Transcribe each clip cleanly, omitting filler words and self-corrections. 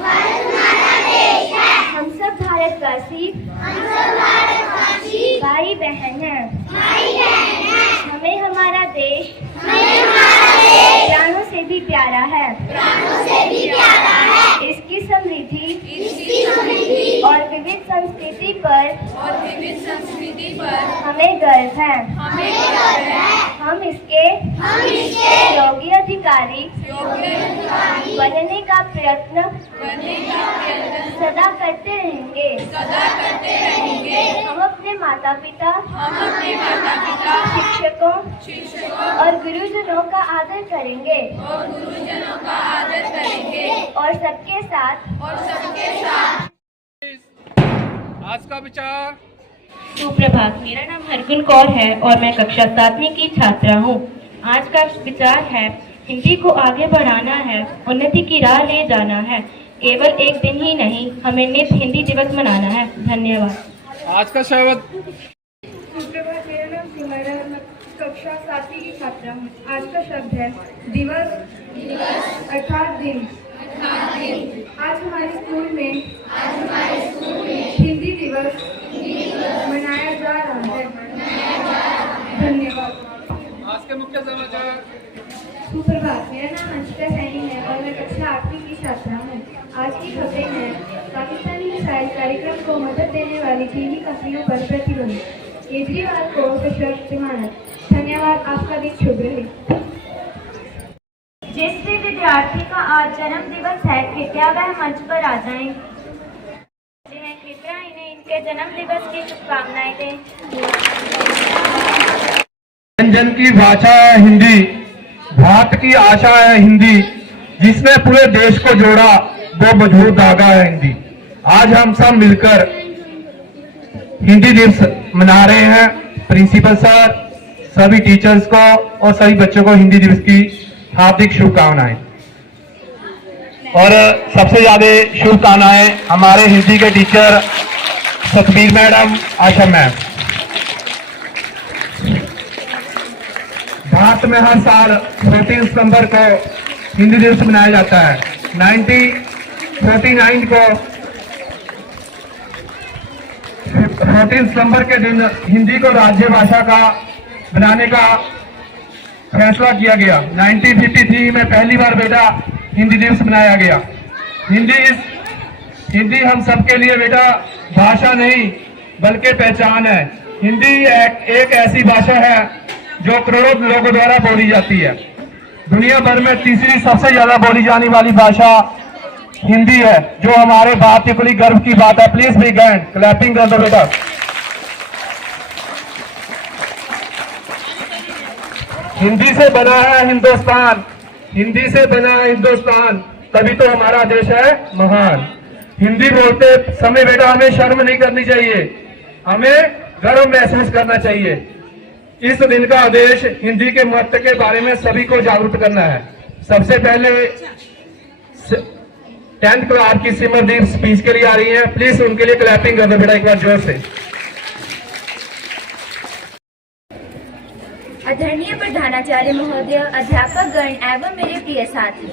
हम सब भारतवासी भाई बहन हैं। हमें हमारा देश प्राणों से भी प्यारा है। इसकी समृद्धि और विविध संस्कृति पर हमें गर्व है। हम इसके योग्य अधिकारी बनने का प्रयत्न सदा करते रहेंगे। हम अपने माता पिता, शिक्षकों और गुरुजनों का आदर करेंगे और सबके साथ आज का विचार। सुप्रभात, मेरा नाम हरगुन कौर है और मैं कक्षा 7वीं की छात्रा हूँ। आज का विचार है, हिंदी को आगे बढ़ाना है, उन्नति की राह ले जाना है। केवल एक दिन ही नहीं, हमें नित्य हिंदी दिवस मनाना है। धन्यवाद। आज का शब्द। सुप्रभात, मेरा नाम सिमरन है, मैं कक्षा 7वीं की छात्रा हूँ। आज का शब्द है दिवस अर्थात दिन। आज हमारे स्कूल में हिंदी दिवस मनाया जा रहा है। धन्यवाद। आज के मुख्य समाचार। सुप्रभात, मेरा नाम अंशिका सैनी है और मैं कक्षा 8वीं की छात्रा हूँ। आज की खबरें हैं, पाकिस्तानी मिसाइल कार्यक्रम को मदद देने वाली चीनी कंपनियों पर प्रतिबंध, केजरीवाल को सशर्त जमानत। धन्यवाद। आपका दिन शुभ रहे। जिस भी विद्यार्थी का आज जन्म दिवस है, कृपया वह मंच पर आ जाएं। कृपया इन्हें इनके जन्म दिवस की शुभकामनाएं दें। जन जन की भाषा है हिंदी, भारत की आशा है हिंदी, जिसने पूरे देश को जोड़ा वो मजबूत धागा है हिंदी। आज हम सब मिलकर हिंदी दिवस मना रहे हैं। प्रिंसिपल सर, सभी टीचर्स को और सभी बच्चों को हिंदी दिवस की हार्दिक शुभकामनाएं। और सबसे ज्यादा शुभकामनाएं हमारे हिंदी के टीचर सतबीर मैडम, आशा मैम। भारत में हर साल 14 सितंबर को हिंदी दिवस मनाया जाता है। 1949 को 14 सितंबर के दिन हिंदी को राज्य भाषा का बनाने का फैसला किया गया। 1953 में पहली बार बेटा हिंदी दिवस मनाया गया। हिंदी हम सबके लिए बेटा भाषा नहीं बल्कि पहचान है। हिंदी एक ऐसी भाषा है जो करोड़ों लोगों द्वारा बोली जाती है। दुनिया भर में तीसरी सबसे ज्यादा बोली जाने वाली भाषा हिंदी है, जो हमारे भारतीय के लिए गर्व की बात है। प्लीज बिगिन क्लैपिंग कर दो बेटा। हिंदी से बना है हिंदुस्तान, हिंदी से बना है हिंदुस्तान, तभी तो हमारा देश है महान। हिंदी बोलते समय बेटा हमें शर्म नहीं करनी चाहिए, हमें गर्व महसूस करना चाहिए। इस दिन का आदेश हिंदी के महत्व के बारे में सभी को जागरूक करना है। सबसे पहले 10th क्लास की सिमरदीप स्पीच के लिए आ रही हैं। प्लीज उनके लिए क्लैपिंग कर दो बेटा एक बार जोर से। आदरणीय प्रधानाचार्य महोदय, अध्यापक गण एवं मेरे प्रिय साथी,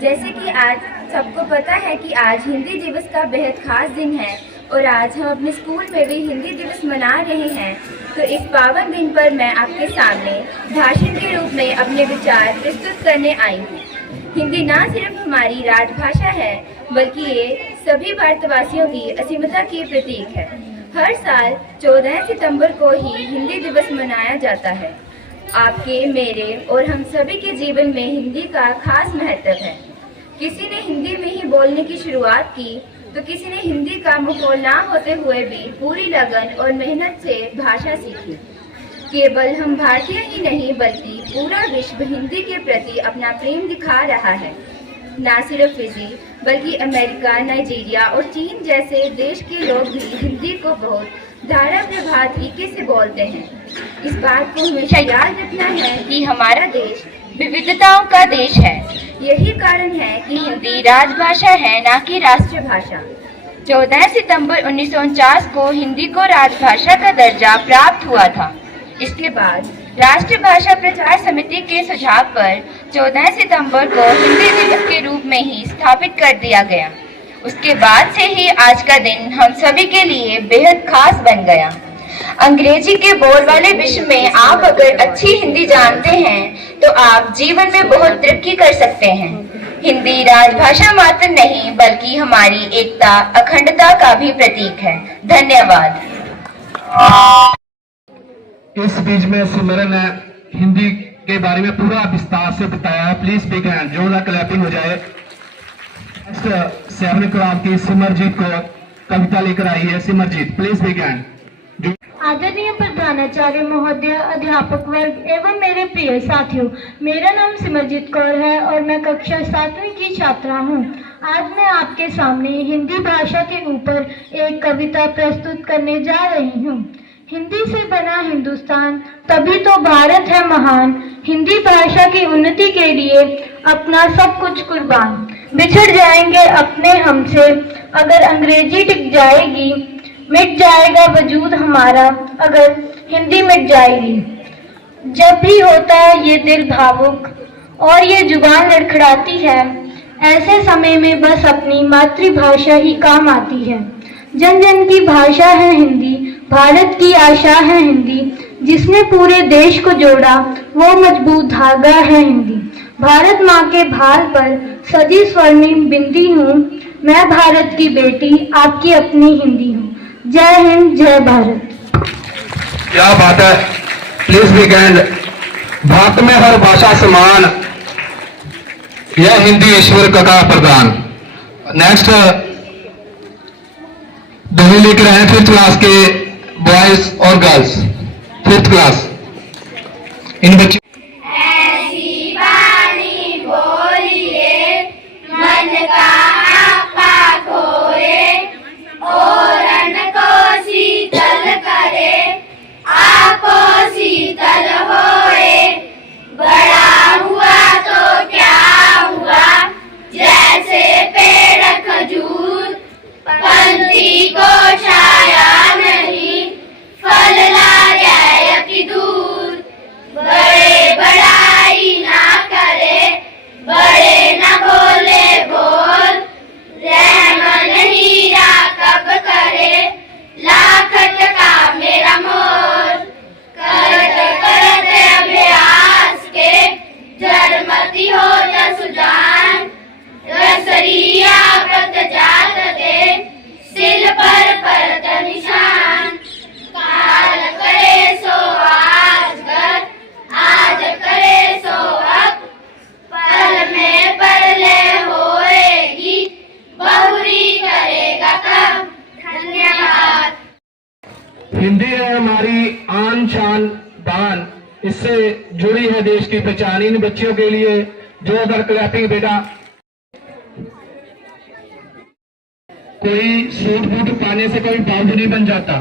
जैसे कि आज सबको पता है कि आज हिंदी दिवस का बेहद खास दिन है और आज हम अपने स्कूल में भी हिंदी दिवस मना रहे हैं। तो इस पावन दिन पर मैं आपके सामने भाषण के रूप में अपने विचार प्रस्तुत करने आई हूँ। हिंदी न सिर्फ हमारी राजभाषा है बल्कि ये सभी भारतवासियों की असीमता की प्रतीक है। हर साल 14 सितंबर को ही हिंदी दिवस मनाया जाता है। आपके, मेरे और हम सभी के जीवन में हिंदी का खास महत्व है। किसी ने हिंदी में ही बोलने की शुरुआत की तो किसी ने हिंदी का माहौल ना होते हुए भी पूरी लगन और मेहनत से भाषा सीखी। केवल हम भारतीय ही नहीं बल्कि पूरा विश्व हिंदी के प्रति अपना प्रेम दिखा रहा है। न सिर्फ फिजी बल्कि अमेरिका, नाइजीरिया और चीन जैसे देश के लोग भी हिंदी को बहुत धारा प्रभाव तरीके से बोलते हैं। इस बात को हमेशा याद रखना है कि हमारा देश विविधताओं का देश है। यही कारण है कि हिंदी राजभाषा है, न कि राष्ट्रभाषा। 14 सितंबर 1949 को हिंदी को राजभाषा का दर्जा प्राप्त हुआ था। इसके बाद राष्ट्रभाषा प्रचार समिति के सुझाव पर 14 सितंबर को हिंदी दिवस के रूप में ही स्थापित कर दिया गया। उसके बाद से ही आज का दिन हम सभी के लिए बेहद खास बन गया। अंग्रेजी के बोल वाले विश्व में आप अगर अच्छी हिंदी जानते हैं तो आप जीवन में बहुत तरक्की कर सकते हैं। हिंदी राजभाषा मात्र नहीं बल्कि हमारी एकता अखंडता का भी प्रतीक है। धन्यवाद। इस बीच में सिमरन ने हिंदी के बारे में पूरा विस्तार से बताया है। प्लीज बिग हैंड, जोरदार क्लैपिंग हो जाए। 7 क्लास की सिमरजीत को कविता लेकर आई है। Simarjeet please big hand. आदरणीय प्रधानाचार्य महोदय, अध्यापक वर्ग एवं मेरे प्रिय साथियों, मेरा नाम सिमरजीत कौर है और मैं कक्षा 7वीं की छात्रा हूँ। आज मैं आपके सामने हिंदी भाषा के ऊपर एक कविता प्रस्तुत करने जा रही हूँ। हिंदी से बना हिंदुस्तान, तभी तो भारत है महान। हिंदी भाषा की उन्नति के लिए अपना सब कुछ कुर्बान। बिछड़ जाएंगे अपने हमसे अगर अंग्रेजी टिक जाएगी, मिट जाएगा वजूद हमारा अगर हिंदी मिट जाएगी। जब भी होता है ये दिल भावुक और ये जुबान लड़खड़ाती है, ऐसे समय में बस अपनी मातृभाषा ही काम आती है। जन जन की भाषा है हिंदी, भारत की आशा है हिंदी। जिसने पूरे देश को जोड़ा वो मजबूत धागा है हिंदी। भारत माँ के भाल पर सजी स्वर्णिम बिंदी हूँ, मैं भारत की बेटी आपकी अपनी हिंदी हूँ। जय हिंद, जय भारत। क्या बात है। Please big hand. भारत में हर भाषा समान, यह हिंदी ईश्वर का प्रदान। नेक्स्ट दोनों लेकर आए 5th क्लास के बॉयज और गर्ल्स। 5th क्लास इन बच्चों ऐसी वाणी बोलिए मन का आपा खोए, ओरन को शीतल करे आपो शीतल होए। बड़ा हुआ तो क्या हुआ जैसे पेड़ खजूर, पंछी को छाया नहीं फल ला जाए कि दूर। बड़े बड़ाई ना करे बड़े ना बोले बोल, रहमन हीरा कब करे लाखत का मेरा मोल। करत करत अभ्यास के जरमती हो न सुजान, रसरिया पत जात दे सिल पर परत निशान। काल करे सो आज कर, आज करे सो अब, पल में परले होएगी बहुरी करेगा कब। धन्यवाद। हिंदी है हमारी आन शान दान, इससे जुड़ी है देश की पहचान। इन बच्चों के लिए जोरदार क्लैपिंग बेटा। कोई सूट बूट पाने से कोई बाबू नहीं बन जाता।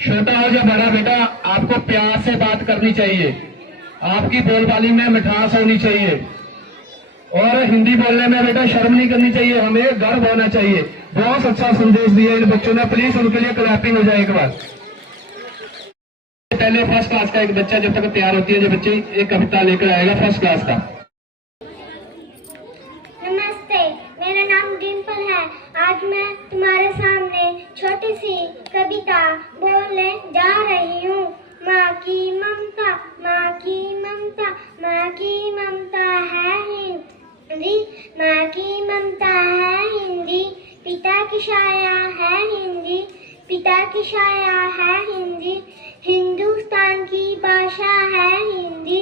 छोटा हो या बड़ा बेटा, आपको प्यार से बात करनी चाहिए। आपकी बोलबाली में मिठास होनी चाहिए और हिंदी बोलने में बेटा शर्म नहीं करनी चाहिए, हमें गर्व होना चाहिए। बहुत अच्छा संदेश दिया इन बच्चों ने। प्लीज उनके लिए क्लैपिंग हो जाए एक बार। पहले 1st क्लास का एक बच्चा जब तक तैयार होती है, जो बच्ची एक कविता लेकर आएगा 1st क्लास का। नमस्ते, मेरा नाम डिम्पल है। आज मैं तुम्हारे सामने छोटी सी कविता बोलने जा रही हूँ। माँ की ममता, माँ की ममता, माँ की ममता है हिंदी, माँ की ममता है हिंदी। पिता की छाया है हिंदी, पिता की छाया है हिंदी। हिंदुस्तान की भाषा है हिंदी,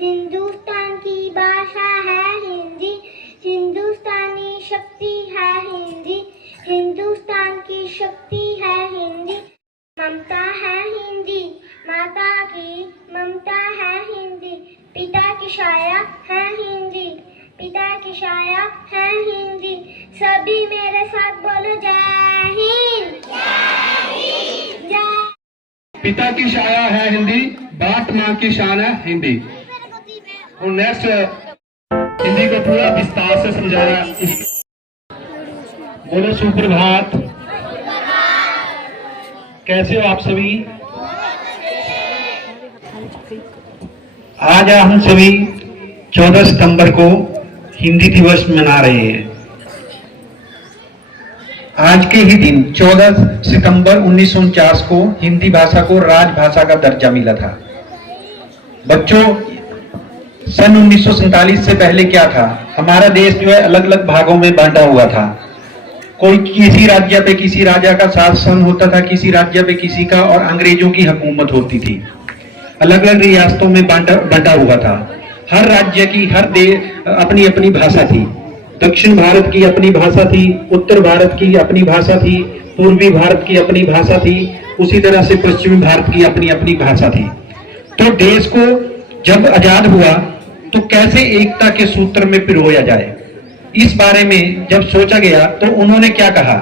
हिंदुस्तान की भाषा है हिंदी। हिंदुस्तानी शक्ति है हिंदी, हिंदुस्तान की शक्ति है हिंदी। ममता है हिंदी, माता की ममता है हिंदी। पिता की छाया है हिंदी, पिता की छाया है हिंदी। सभी मेरे साथ बोलो जय हिंद, जय। पिता की छाया है हिंदी, बात माँ की शान है हिंदी। और नेक्स्ट हिंदी को पूरा विस्तार से समझाया। बोलो सुप्रभात। कैसे हो आप सभी? आज हम सभी 14 सितंबर को हिंदी दिवस मना रहे हैं। आज के ही दिन 14 सितंबर 1949 को हिंदी भाषा को राजभाषा का दर्जा मिला था। बच्चों, सन 1947 से पहले क्या था? हमारा देश जो है अलग अलग भागों में बांटा हुआ था। कोई किसी राज्य पे किसी राजा का शासन होता था, किसी राज्य पे किसी का, और अंग्रेजों की हुकूमत होती थी। अलग अलग रियासतों में बांटा हुआ था। हर राज्य की अपनी अपनी भाषा थी। दक्षिण भारत की अपनी भाषा थी, उत्तर भारत की अपनी भाषा थी, पूर्वी भारत की अपनी भाषा थी, उसी तरह से पश्चिमी भारत की अपनी अपनी भाषा थी। तो देश को जब आजाद हुआ तो कैसे एकता के सूत्र में पिरोया जाए, इस बारे में जब सोचा गया तो उन्होंने क्या कहा,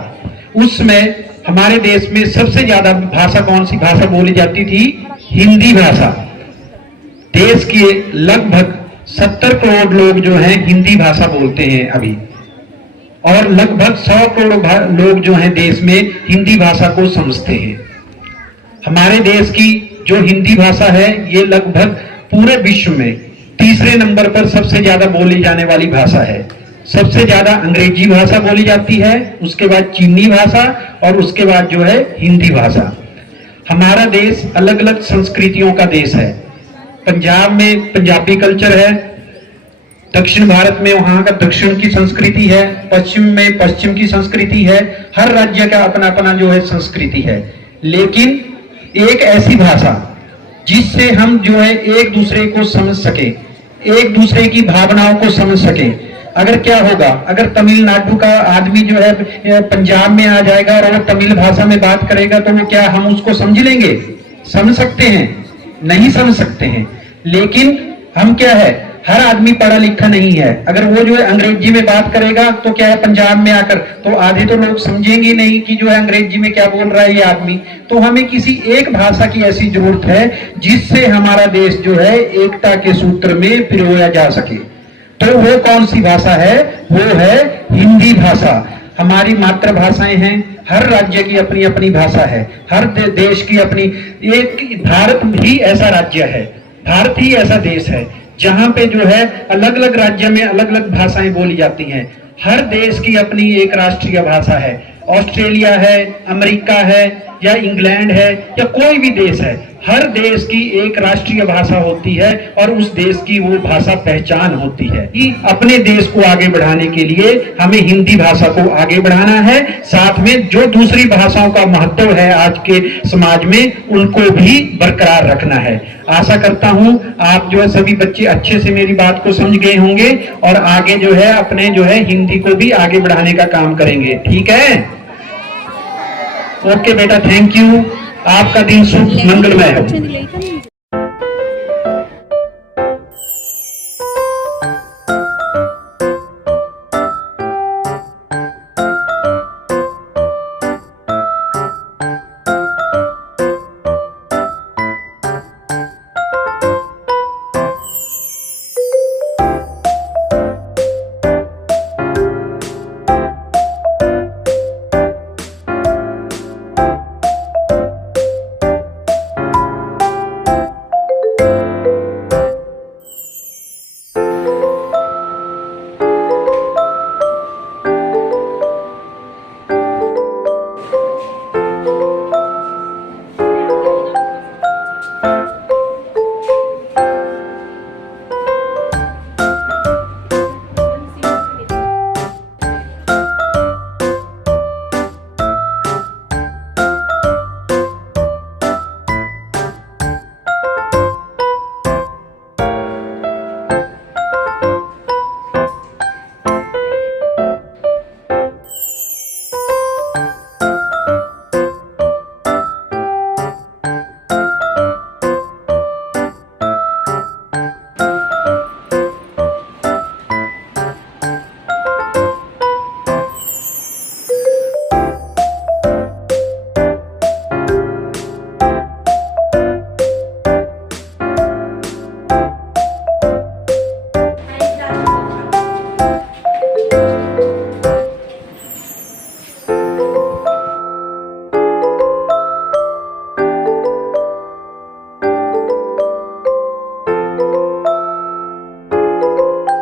उस समय हमारे देश में सबसे ज्यादा भाषा कौन सी भाषा बोली जाती थी? हिंदी भाषा। देश के लगभग 70 करोड़ लोग जो हैं हिंदी भाषा बोलते हैं अभी, और लगभग 100 करोड़ लोग जो हैं देश में हिंदी भाषा को समझते हैं। हमारे देश की जो हिंदी भाषा है ये लगभग पूरे विश्व में तीसरे नंबर पर सबसे ज्यादा बोली जाने वाली भाषा है। सबसे ज्यादा अंग्रेजी भाषा बोली जाती है, उसके बाद चीनी भाषा, और उसके बाद जो है हिंदी भाषा। हमारा देश अलग अलग संस्कृतियों का देश है। पंजाब में पंजाबी कल्चर है, दक्षिण भारत में वहां का दक्षिण की संस्कृति है, पश्चिम में पश्चिम की संस्कृति है। हर राज्य का अपना अपना जो है संस्कृति है। लेकिन एक ऐसी भाषा जिससे हम जो है एक दूसरे को समझ सके, एक दूसरे की भावनाओं को समझ सके। अगर क्या होगा, अगर तमिलनाडु का आदमी जो है पंजाब में आ जाएगा और वो तमिल भाषा में बात करेगा तो वो क्या हम उसको समझ लेंगे? समझ सकते हैं? नहीं समझ सकते हैं। लेकिन हम क्या है, हर आदमी पढ़ा लिखा नहीं है। अगर वो जो है अंग्रेजी में बात करेगा तो क्या है, पंजाब में आकर तो आधे तो लोग समझेंगे नहीं कि जो है अंग्रेजी में क्या बोल रहा है ये आदमी। तो हमें किसी एक भाषा की ऐसी जरूरत है जिससे हमारा देश जो है एकता के सूत्र में पिरोया जा सके। तो वो कौन सी भाषा है? वो है हिंदी भाषा। हमारी मातृभाषाएं हैं, हर राज्य की अपनी अपनी भाषा है, हर देश की अपनी। एक भारत ही ऐसा राज्य है, भारत ही ऐसा देश है जहां पे जो है अलग अलग राज्य में अलग अलग भाषाएं बोली जाती हैं। हर देश की अपनी एक राष्ट्रीय भाषा है। ऑस्ट्रेलिया है, अमेरिका है, या इंग्लैंड है, या कोई भी देश है, हर देश की एक राष्ट्रीय भाषा होती है और उस देश की वो भाषा पहचान होती है। कि अपने देश को आगे बढ़ाने के लिए हमें हिंदी भाषा को आगे बढ़ाना है, साथ में जो दूसरी भाषाओं का महत्व है आज के समाज में उनको भी बरकरार रखना है। आशा करता हूं आप जो है सभी बच्चे अच्छे से मेरी बात को समझ गए होंगे और आगे जो है अपने जो है हिंदी को भी आगे बढ़ाने का काम करेंगे। ठीक है? ओके बेटा, थैंक यू। आपका दिन शुभ मंगलमय हो।